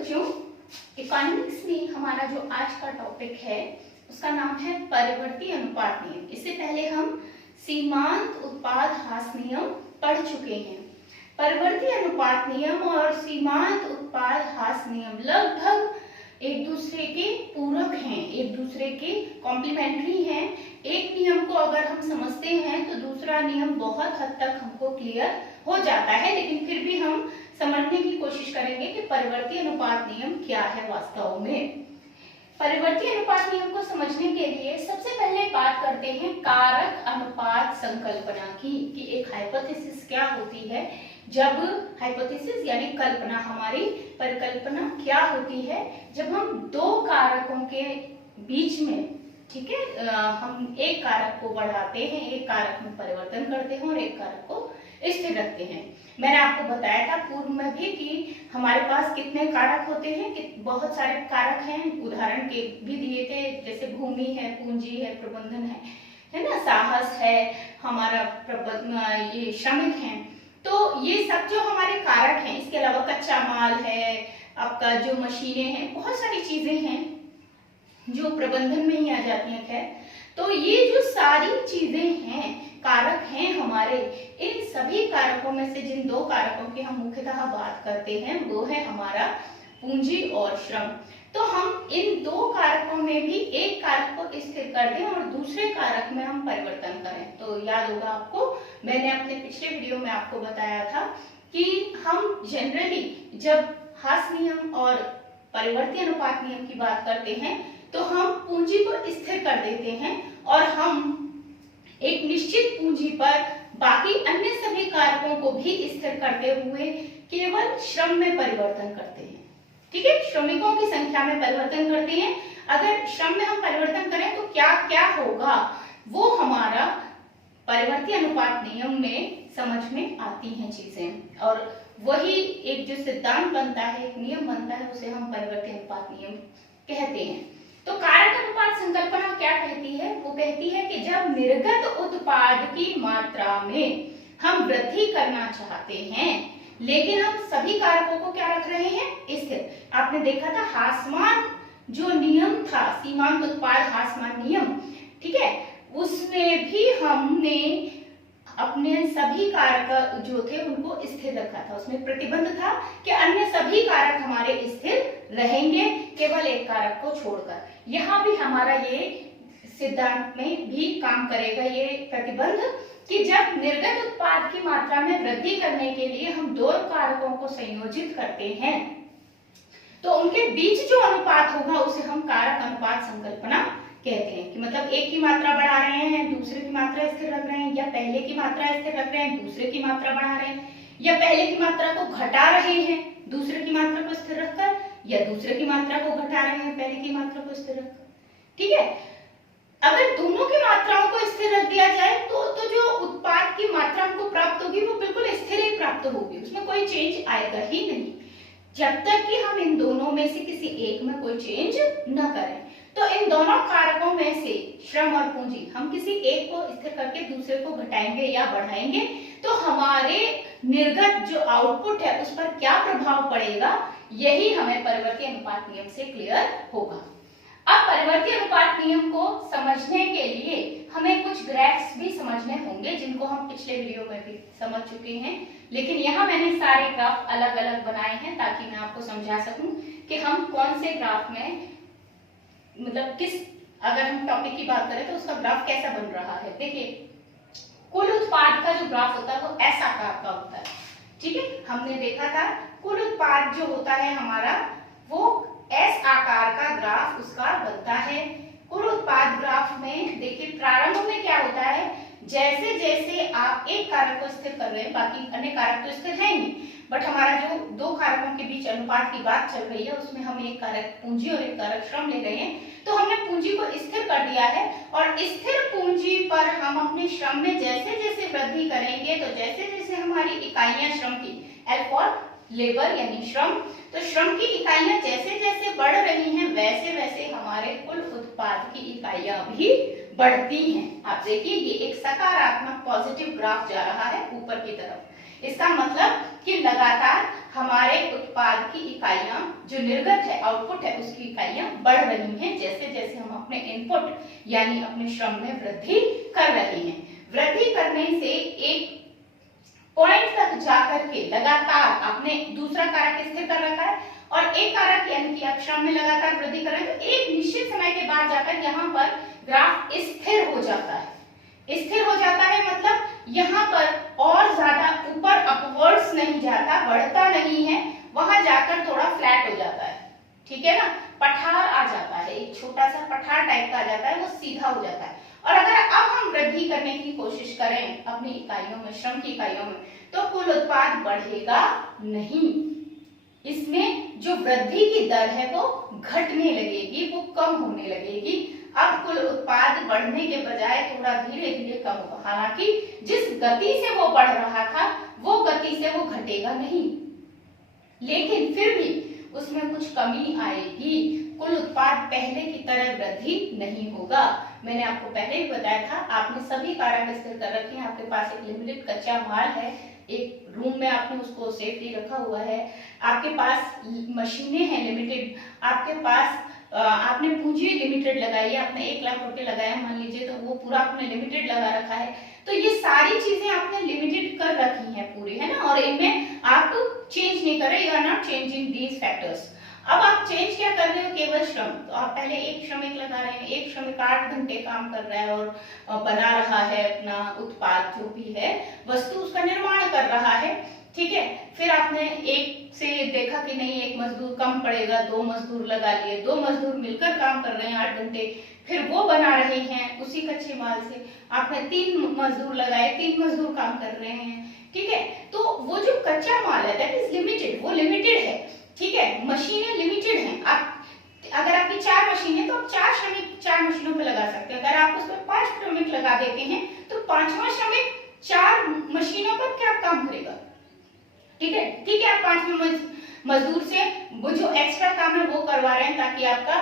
बच्चों, इकोनॉमिक्स में हमारा जो आज का टॉपिक है उसका नाम है परिवर्ती अनुपात नियम। इससे पहले हम सीमांत उत्पाद ह्रास नियम पढ़ चुके हैं। परिवर्ती अनुपात नियम और सीमांत उत्पाद ह्रास नियम लगभग एक दूसरे के पूरक हैं, एक दूसरे के कॉम्प्लीमेंट्री हैं। एक नियम को अगर हम समझते हैं तो दूसरा नियम बहुत हद तक हमको क्लियर हो जाता है, लेकिन फिर भी हम समझने की कोशिश करेंगे कि परिवर्ती अनुपात नियम क्या है वास्तव में। परिवर्ती अनुपात नियम को समझने के लिए सबसे पहले बात करते हैं कारक अनुपात संकल्पना की, कि एक हाइपोथेसिस क्या होती है। जब हाइपोथेसिस यानी कल्पना, हमारी परिकल्पना क्या होती है जब हम दो कारकों के बीच में, ठीक है, हम एक कारक को बढ़ाते हैं, एक कारक में परिवर्तन करते हैं और एक कारक को स्थिर रखते हैं। मैंने आपको बताया था पूर्व में भी कि हमारे पास कितने कारक होते हैं, कि बहुत सारे कारक हैं। उदाहरण के भी दिए थे, जैसे भूमि है, पूंजी है, प्रबंधन है ना, साहस है, हमारा ये श्रमिक हैं। तो ये सब जो हमारे कारक हैं, इसके अलावा कच्चा माल है, आपका जो मशीनें हैं, बहुत सारी चीजें हैं जो प्रबंधन में ही आ जाती हैं। खैर, तो ये जो सारी चीजें हैं, कारक हैं हमारे, इन सभी कारकों में से जिन दो कारकों की हम मुख्यतः बात करते हैं वो है हमारा पूंजी और श्रम। तो हम इन दो कारकों में भी एक कारक को स्थिर कर दें और दूसरे कारक में हम परिवर्तन करें। तो याद होगा आपको, मैंने अपने पिछले वीडियो में आपको बताया था कि हम जनरली जब ह्रास नियम और परिवर्ती अनुपात नियम की बात करते हैं तो हम पूंजी को स्थिर कर देते हैं और हम एक निश्चित पूंजी पर बाकी अन्य सभी कारकों को भी स्थिर करते हुए केवल श्रम में परिवर्तन करते हैं। ठीक है, श्रमिकों की संख्या में परिवर्तन करते हैं। अगर श्रम में हम परिवर्तन करें तो क्या क्या होगा, वो हमारा परिवर्ती अनुपात नियम में समझ में आती हैं चीजें, और वही एक जो सिद्धांत बनता है, एक नियम बनता है, उसे हम परिवर्ती अनुपात नियम कहते हैं। तो कारक अनुपात संकल्पना क्या कहती है? वो कहती है कि जब निर्गत उत्पाद की मात्रा में हम वृद्धि करना चाहते हैं लेकिन हम सभी कारकों को क्या रख रहे हैं? स्थिर। आपने देखा था ह्रासमान जो नियम था, सीमांत उत्पाद ह्रासमान नियम, ठीक है, उसमें भी हमने अपने सभी कारक जो थे उनको स्थिर रखा था। उसमें प्रतिबंध था कि अन्य सभी कारक हमारे स्थिर रहेंगे, केवल एक कारक को छोड़कर। यहाँ भी हमारा ये सिद्धांत में भी काम करेगा ये प्रतिबंध, कि जब निर्गत उत्पाद की मात्रा में वृद्धि करने के लिए हम दो कारकों को संयोजित करते हैं तो उनके बीच जो अनुपात होगा उसे हम कारक अनुपात संकल्पना कहते हैं। कि मतलब एक की मात्रा बढ़ा रहे हैं, दूसरे की मात्रा स्थिर रख रहे हैं, या पहले की मात्रा स्थिर रख रहे हैं, दूसरे की मात्रा बढ़ा रहे हैं, या पहले की मात्रा को घटा रहे हैं दूसरे की मात्रा को स्थिर रखकर, या दूसरे की मात्रा को घटा रहे हैं पहले की मात्रा को स्थिर रखकर। ठीक है, अगर दोनों की मात्राओं को स्थिर रख दिया जाए तो जो उत्पाद की मात्रा हमको प्राप्त होगी वो बिल्कुल स्थिर ही प्राप्त होगी, उसमें कोई चेंज आएगा ही नहीं, जब तक कि हम इन दोनों में से किसी एक में कोई चेंज न करें। तो इन दोनों कारकों में से श्रम और पूंजी, हम किसी एक को स्थिर करके दूसरे को घटाएंगे या बढ़ाएंगे तो हमारे निर्गत जो आउटपुट है उस पर क्या प्रभाव पड़ेगा, यही हमें परिवर्ती अनुपात नियम से क्लियर होगा। अब परिवर्ती अनुपात नियम को समझने के लिए हमें कुछ ग्राफ्स भी समझने होंगे, जिनको हम पिछले वीडियो में भी समझ चुके हैं, लेकिन यहाँ मैंने सारे ग्राफ अलग अलग बनाए हैं ताकि मैं आपको समझा सकूं कि हम कौन से ग्राफ में, मतलब किस, अगर हम टॉपिक की बात करें तो उसका ग्राफ कैसा बन रहा है। देखिए, कुल उत्पाद का जो ग्राफ होता है वो ऐसा आकार का होता है। ठीक है, हमने देखा था कुल उत्पाद जो होता है हमारा वो एस आकार का ग्राफ उसका बनता है। कुल उत्पाद ग्राफ में देखिए प्रारंभ में क्या होता है, जैसे जैसे आप एक कारक को स्थिर कर रहे हैं, बाकी अन्य कारक तो स्थिर है ही, बट हमारा जो दो कारकों के बीच अनुपात की बात चल रही है उसमें हम एक कारक पूंजी और एक कारक श्रम ले रहे हैं, तो हमने पूंजी को स्थिर कर दिया है और स्थिर पूंजी पर हम अपने श्रम में जैसे जैसे वृद्धि करेंगे तो जैसे जैसे हमारी इकाइयां श्रम की, L फॉर लेबर यानी श्रम, तो श्रम की इकाइयां जैसे जैसे बढ़ रही हैं वैसे वैसे हमारे कुल उत्पाद की इकाइयां भी बढ़ती हैं। आप देखिए ये एक सकारात्मक पॉजिटिव ग्राफ जा रहा है ऊपर की तरफ। इसका मतलब कि लगातार हमारे उत्पाद की इकाइयां जो निर्गत है, आउटपुट है, उसकी इकाइयां बढ़ रही हैं जैसे जैसे हम अपने इनपुट यानी अपने श्रम में वृद्धि कर रहे हैं। वृद्धि करने से एक पॉइंट तक जाकर के लगातार आपने दूसरा कारक स्थिर कर रखा है और एक कारक यानी कि आप श्रम में लगातार वृद्धि कर रहे हैं, तो एक निश्चित समय के बाद जाकर यहाँ पर ग्राफ स्थिर हो जाता है। स्थिर हो जाता है मतलब यहाँ पर और ज्यादा ऊपर अपवर्ड्स नहीं जाता, बढ़ता नहीं है, वहां जाकर थोड़ा फ्लैट हो जाता है, ठीक है ना, पठार आ जाता है, एक छोटा सा पठार टाइप का आ जाता है, वो सीधा हो जाता है। और अगर अब हम वृद्धि करने की कोशिश करें अपनी इकाइयों में, श्रम की इकाइयों में, तो कुल उत्पाद बढ़ेगा नहीं, इसमें जो वृद्धि की दर है वो घटने लगेगी, वो कम होने लगेगी। अब कुल उत्पाद बढ़ने के बजाय थोड़ा धीरे धीरे कम होगा। हालांकि जिस गति से वो बढ़ रहा था वो गति से वो घटेगा नहीं, लेकिन फिर भी उसमें कुछ कमी आएगी, कुल उत्पाद पहले की तरह वृद्धि नहीं होगा। मैंने आपको पहले भी बताया था, आपने सभी कारक स्थिर कर रखे हैं, आपके पास एक लिमिटेड कच्चा माल है, एक रूम में आपने उसको सेफली रखा हुआ है, आपके पास मशीनें हैं लिमिटेड, आपके पास आपने पूंजी लिमिटेड लगाई है, आपने 1 लाख रुपए लगाया मान लीजिए, तो वो पूरा आपने लिमिटेड लगा रखा है, तो ये सारी चीजें आपने लिमिटेड कर रखी हैं पूरी, है ना, और इनमें आप चेंज नहीं कर रहे, you are not changing these factors. अब आप चेंज क्या कर रहे हो, केवल श्रम, तो आप पहले एक श्रमिक लगा रहे हैं, एक श्रमिक 8 घंटे काम कर रहा है और बना रहा है अपना उत्पाद, जो भी है वस्तु उसका निर्माण कर रहा है, ठीक है। फिर आपने एक से देखा कि नहीं एक मजदूर कम पड़ेगा, 2 मजदूर लगा लिए, 2 मजदूर मिलकर काम कर रहे हैं 8 घंटे, फिर वो बना रहे हैं उसी कच्चे माल से, आपने 3 मजदूर लगाए, 3 मजदूर काम कर रहे हैं, ठीक है। तो वो जो कच्चा माल है दैट इज लिमिटेड, वो लिमिटेड है, ठीक है, मशीनें लिमिटेड हैं। आप अगर आपकी 4 मशीनें तो आप 4 श्रमिक 4 मशीनों पे लगा सकते हैं, अगर आप उस पर 5 श्रमिक लगा देते हैं तो 5वां श्रमिक 4 मशीनों पर क्या काम करेगा, ठीक है, ठीक है। आप 5वें मजदूर से वो जो एक्स्ट्रा काम है वो करवा रहे हैं ताकि आपका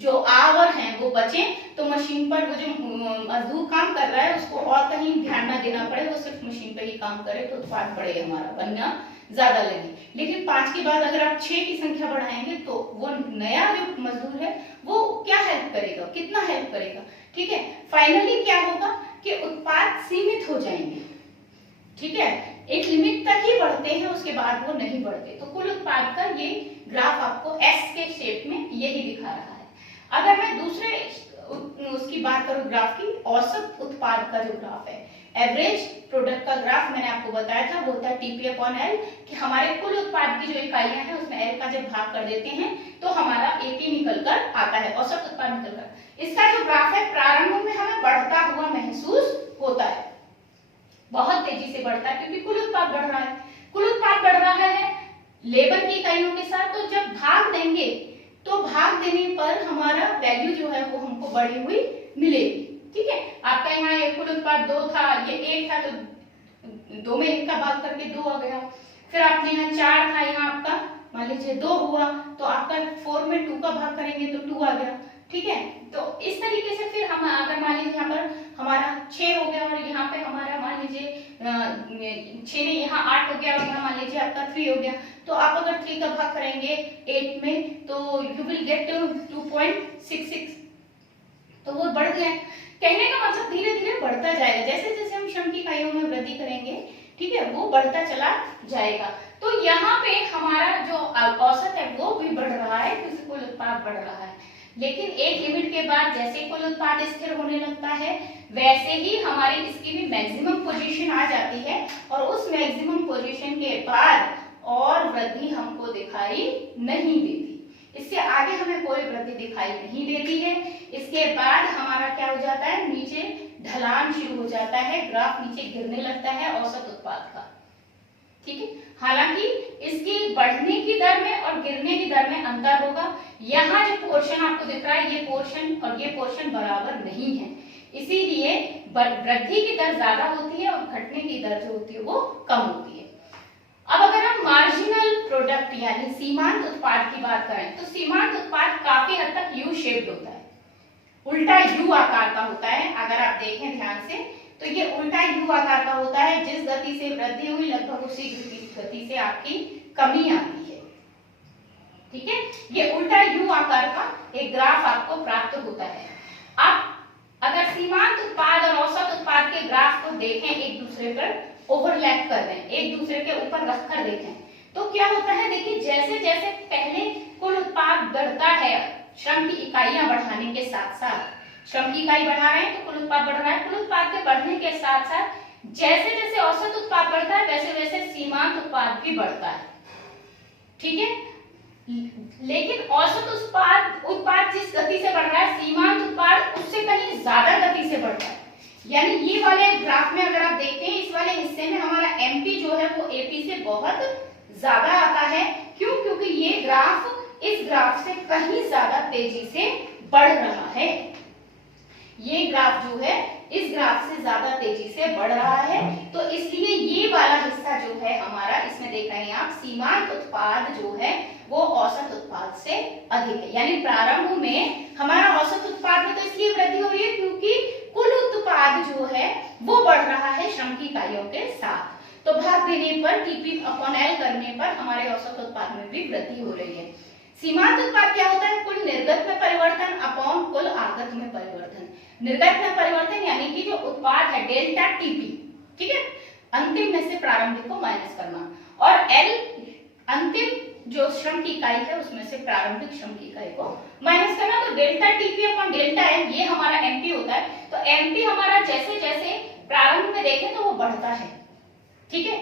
जो आवर है वो बचे, तो मशीन पर वो जो मजदूर काम कर रहा है उसको और कहीं ध्यान ना देना पड़े, वो सिर्फ मशीन पे ही काम करे, तो उत्पाद बढ़े, हमारा बनना ज्यादा लगे। लेकिन 5 के बाद अगर आप 6 की संख्या बढ़ाएंगे तो वो नया जो मजदूर है वो क्या हेल्प करेगा, कितना हेल्प करेगा, ठीक है। फाइनली क्या होगा कि उत्पाद सीमित हो जाएंगे, ठीक है, एक लिमिट तक ही बढ़ते हैं, उसके बाद वो नहीं बढ़ते। तो कुल उत्पाद का ये ग्राफ आपको एस के शेप में यही दिखा रहा है। अगर मैं दूसरे उसकी बात करूं ग्राफ की, औसत उत्पाद का जो ग्राफ है, एवरेज प्रोडक्ट का ग्राफ, मैंने आपको बताया था वो होता है TP/L, कि हमारे कुल उत्पाद की जो इकाइयां हैं उसमें L का जब भाग कर देते हैं तो हमारा AP निकल कर आता है, औसत उत्पाद निकल कर। इसका जो ग्राफ है प्रारंभ में हमें बढ़ता हुआ महसूस होता है, बहुत तेजी से बढ़ता है क्योंकि कुल उत्पाद बढ़ रहा है, कुल उत्पाद बढ़ रहा है लेबर की इकाइयों के साथ, तो जब भाग देंगे तो भाग देने पर हमारा वैल्यू जो है वो हमको बढ़ी हुई मिलेगी, ठीक है। आपका यहाँ कुल उत्पाद 2 था, ये 1 था, तो 2 में 1 का भाग करके 2 आ गया। फिर आपने यहाँ 4 था, यहाँ आपका मान लीजिए 2 हुआ, तो आपका 4 में 2 का भाग करेंगे तो 2 आ गया, ठीक है। तो इस तरीके से फिर हम अगर मान लीजिए यहाँ पर हमारा 6 हो गया और यहाँ पे हमारा मान लीजिए 6 नहीं, यहाँ 8 हो गया और यहाँ मान लीजिए आपका 3 हो गया, तो आप अगर 3 का भाग करेंगे 8 में तो यू विल गेट 2.66, तो वो बढ़ गया। कहने का मतलब धीरे धीरे बढ़ता जाएगा, जैसे जैसे हम श्रम की इकाइयों में वृद्धि करेंगे, ठीक है, वो बढ़ता चला जाएगा। तो यहाँ पे हमारा जो औसत है वो भी बढ़ रहा है क्योंकि कुल उत्पाद बढ़ रहा है, लेकिन एक लिमिट के बाद जैसे कुल उत्पाद स्थिर होने लगता है वैसे ही हमारी इसकी भी मैक्सिमम पोजीशन आ जाती है, और उस मैक्सिमम पोजीशन के बाद और वृद्धि हमको दिखाई नहीं देती, इससे आगे हमें कोई वृद्धि दिखाई नहीं देती है। इसके बाद हमारा क्या हो जाता है, नीचे ढलान शुरू हो जाता है, ग्राफ नीचे गिरने लगता है औसत उत्पाद का, ठीक है। हालांकि इसकी बढ़ने की दर में और गिरने की दर में अंतर होगा। यहाँ जो पोर्शन आपको दिख रहा है ये पोर्शन और ये पोर्शन बराबर नहीं है, इसीलिए वृद्धि की दर ज्यादा होती है और घटने की दर जो होती है वो कम होती है। अब अगर हम मार्जिनल प्रोडक्ट यानी सीमांत उत्पाद की बात करें तो सीमांत उत्पाद काफी हद तक यू शेप्ड होता है, उल्टा यू आकार का होता है। अगर आप देखें ध्यान से तो ये उल्टा यू आकार का होता है। जिस गति से वृद्धि हुई लगभग उसी गति से आपकी कमी आती है। ठीक है, ये उल्टा यू आकार का एक ग्राफ आपको प्राप्त होता है। आप अगर सीमांत उत्पाद और औसत उत्पाद के ग्राफ को देखें, एक दूसरे पर ओवरलैप कर दें, एक दूसरे के ऊपर रखकर देखें, तो क्या होता है, देखिए जैसे जैसे पहले कुल उत्पाद बढ़ता है श्रम की इकाइयां बढ़ाने के साथ साथ, श्रम की इकाई बढ़ा रहे हैं तो कुल उत्पाद बढ़ रहा है, कुल उत्पाद के बढ़ने के साथ साथ जैसे जैसे औसत उत्पाद बढ़ता है वैसे वैसे सीमांत उत्पाद भी बढ़ता है। ठीक है, लेकिन औसत उत्पाद जिस गति से बढ़ रहा है, सीमांत उत्पाद उससे कहीं ज्यादा गति से बढ़ता है। यानी ये वाले ग्राफ में अगर आप देखें, इस वाले हिस्से में हमारा एमपी जो है वो एपी से बहुत ज्यादा आता है। क्यों? क्योंकि ये ग्राफ इस ग्राफ से कहीं ज्यादा तेजी से बढ़ रहा है। ये ग्राफ जो है इस ग्राफ से ज्यादा तेजी से बढ़ रहा है, तो इसलिए ये वाला हिस्सा जो है हमारा, इसमें देख रहे हैं आप, सीमांत उत्पाद जो है वो औसत उत्पाद से अधिक है। यानी प्रारंभ में हमारा औसत उत्पाद में तो इसलिए वृद्धि हो रही है क्योंकि कुल उत्पाद जो है वो बढ़ रहा है श्रम की इकाइयों के साथ। तो भाग देने पर TP/L करने पर हमारे औसत उत्पाद में भी वृद्धि हो रही है। सीमांत उत्पाद क्या होता है? कुल निर्गत में परिवर्तन अपॉन कुल आगत में परिवर्तन। निर्गत में परिवर्तन यानी कि जो उत्पाद है डेल्टा टीपी, ठीक है, अंतिम में से प्रारंभिक को माइनस करना, और एल अंतिम जो श्रम की इकाई है उसमें से प्रारंभिक श्रम की इकाई को माइनस करना। तो delta TP upon delta L ये हमारा एमपी होता है। तो एमपी हमारा जैसे जैसे प्रारंभ में देखें तो वो बढ़ता है। ठीक है,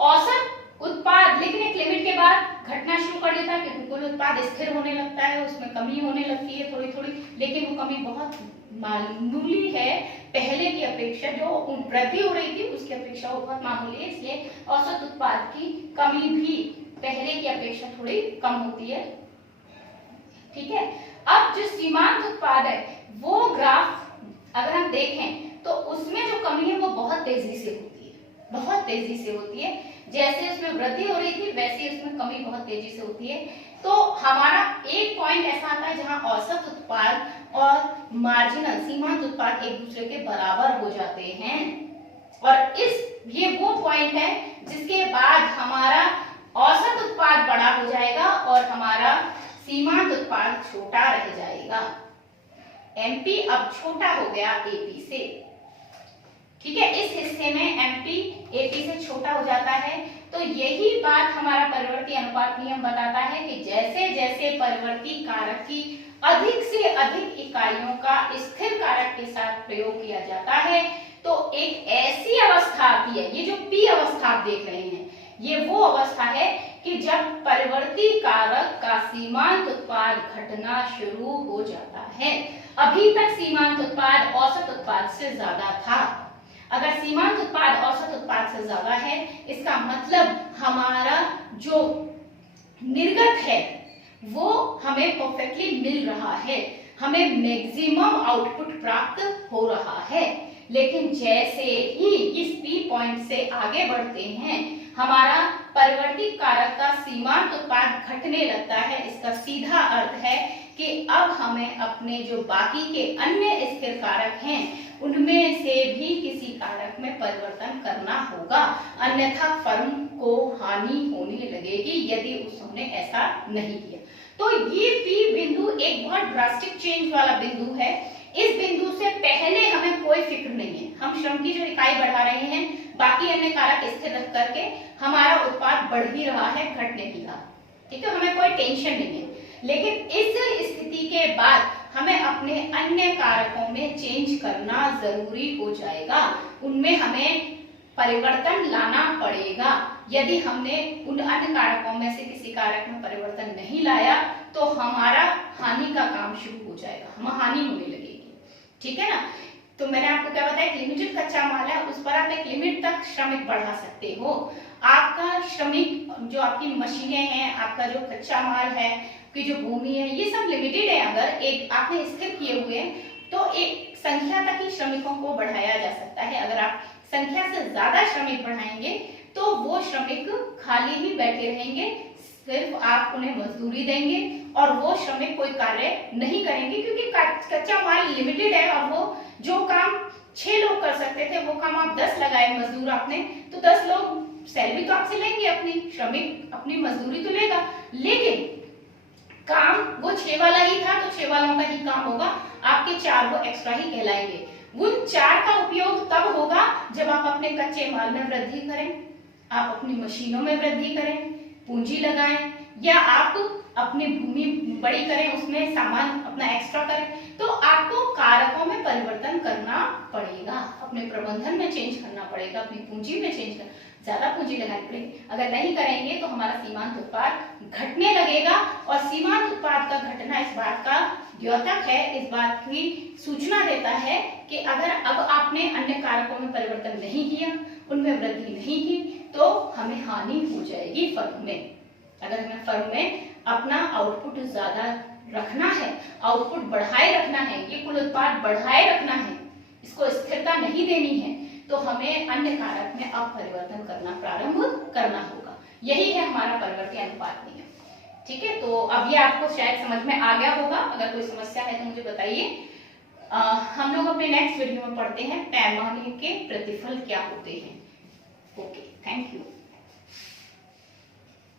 औसत उत्पाद लेकिन एक लिमिट के बाद घटना शुरू कर देता है क्योंकि कुल उत्पाद स्थिर होने लगता है, उसमें कमी होने लगती है थोड़ी थोड़ी, लेकिन वो कमी बहुत मामूली है पहले की अपेक्षा। जो वृद्धि हो रही थी उसकी अपेक्षा वो बहुत मामूली है, इसलिए औसत उत्पाद की कमी भी पहले की अपेक्षा थोड़ी कम होती है। ठीक है, अब जो सीमांत उत्पाद है वो ग्राफ अगर हम देखें तो उसमें जो कमी है वो बहुत तेजी से होती है, बहुत तेजी से होती है। जैसे उसमें वृद्धि हो रही थी वैसे उसमें कमी बहुत तेजी से होती है। तो हमारा एक पॉइंट ऐसा आता है जहां औसत उत्पाद और मार्जिनल सीमांत उत्पाद एक दूसरे के बराबर हो जाते हैं, और ये वो पॉइंट है जिसके बाद हमारा औसत उत्पाद बड़ा हो जाएगा और हमारा सीमांत उत्पाद छोटा रह जाएगा। एमपी अब छोटा हो गया एपी से। ठीक है, इस हिस्से में एमपी एपी से छोटा हो जाता है। तो यही बात हमारा परिवर्ती अनुपात नियम बताता है कि जैसे जैसे परिवर्ती कारक की अधिक से अधिक इकाइयों का स्थिर कारक के साथ प्रयोग किया जाता है तो एक ऐसी अवस्था आती है, ये जो पी अवस्था आप देख रहे हैं, ये वो अवस्था है कि जब परिवर्ती कारक का सीमांत उत्पाद घटना शुरू हो जाता है। अभी तक सीमांत उत्पाद औसत उत्पाद से ज्यादा था। अगर सीमांत उत्पाद औसत उत्पाद से ज्यादा है, इसका मतलब हमारा जो निर्गत है वो हमें परफेक्टली मिल रहा है, हमें मैक्सिमम आउटपुट प्राप्त हो रहा है। लेकिन जैसे ही इस पी पॉइंट से आगे बढ़ते हैं हमारा परिवर्ती कारक का सीमांत उत्पाद घटने लगता है। इसका सीधा अर्थ है कि अब हमें अपने जो बाकी के अन्य स्थिर कारक हैं उनमें से भी किसी कारक में परिवर्तन करना होगा, अन्यथा फर्म को हानि होने लगेगी यदि उसने ऐसा नहीं किया। तो ये पी बिंदु एक बहुत ड्रास्टिक चेंज वाला बिंदु है। इस बिंदु से पहले हमें कोई फिक्र नहीं है, हम श्रम की जो इकाई बढ़ा रहे हैं, बाकी अन्य कारक स्थिर रख करके हमारा उत्पाद बढ़ ही रहा है, घट नहीं रहा। ठीक है, हमें कोई टेंशन नहीं है। लेकिन इस स्थिति के बाद हमें अपने अन्य कारकों में चेंज करना जरूरी हो जाएगा, उनमें हमें परिवर्तन लाना पड़ेगा। यदि हमने उन अन्य कारकों में से किसी कारक में परिवर्तन नहीं लाया तो हमारा हानि का काम शुरू हो जाएगा, हम हानि होने लगेगी। ठीक है ना, तो मैंने आपको क्या बताया, लिमिटेड कच्चा माल है, उस पर आप एक लिमिट तक श्रमिक बढ़ा सकते हो। आपका श्रमिक जो आपकी मशीनें हैं, आपका जो कच्चा माल है, की जो भूमि है, ये सब लिमिटेड है। अगर एक आपने स्थिर किए हुए तो एक संख्या तक ही श्रमिकों को बढ़ाया जा सकता है। अगर आप संख्या से ज्यादा श्रमिक बढ़ाएंगे तो वो श्रमिक खाली ही बैठे रहेंगे, सिर्फ आप उन्हें मजदूरी देंगे और वो श्रमिक कोई कार्य नहीं करेंगे, क्योंकि कच्चा माल लिमिटेड है और वो जो काम 6 लोग कर सकते थे वो काम आप 10 लगाए मजदूर आपने, तो 10 लोग सैलरी तो आपसे लेंगे, अपनी श्रमिक अपनी मजदूरी तो लेगा, लेकिन काम वो 6 वाला ही था तो 6 वालों का ही काम होगा, आपके 4 वो एक्स्ट्रा ही कहलाएंगे। उन 4 का उपयोग तब होगा जब आप अपने कच्चे माल में वृद्धि करें, आप अपनी मशीनों में वृद्धि करें, पूंजी लगाएं, या आप अपनी भूमि बड़ी करें, उसमें सामान अपना एक्स्ट्रा करें, तो आपको कारकों में परिवर्तन करना पड़ेगा, अपने प्रबंधन में चेंज करना पड़ेगा, अपनी पूंजी में चेंज कर ज्यादा पूंजी लगानी पड़ेगी। अगर नहीं करेंगे तो हमारा सीमांत उत्पाद घटने लगेगा, और सीमांत उत्पाद का घटना इस बात का द्योतक है, इस बात की सूचना देता है कि अगर अब आपने अन्य कारकों में परिवर्तन नहीं किया, उनमें वृद्धि नहीं की, तो हमें हानि हो जाएगी फर्म में। अगर हमें फर्म में अपना आउटपुट ज्यादा रखना है, आउटपुट बढ़ाए रखना है, ये कुल उत्पाद बढ़ाए रखना है, इसको स्थिरता नहीं देनी है, तो हमें अन्य कारक में अब परिवर्तन करना प्रारंभ करना होगा। यही है हमारा परिवर्ती अनुपात नियम। ठीक है, तो अब ये आपको शायद समझ में आ गया होगा। अगर कोई समस्या है तो मुझे बताइए। हम लोग अपने नेक्स्ट वीडियो में पढ़ते हैं पैमाने के प्रतिफल क्या होते हैं। Okay, thank you.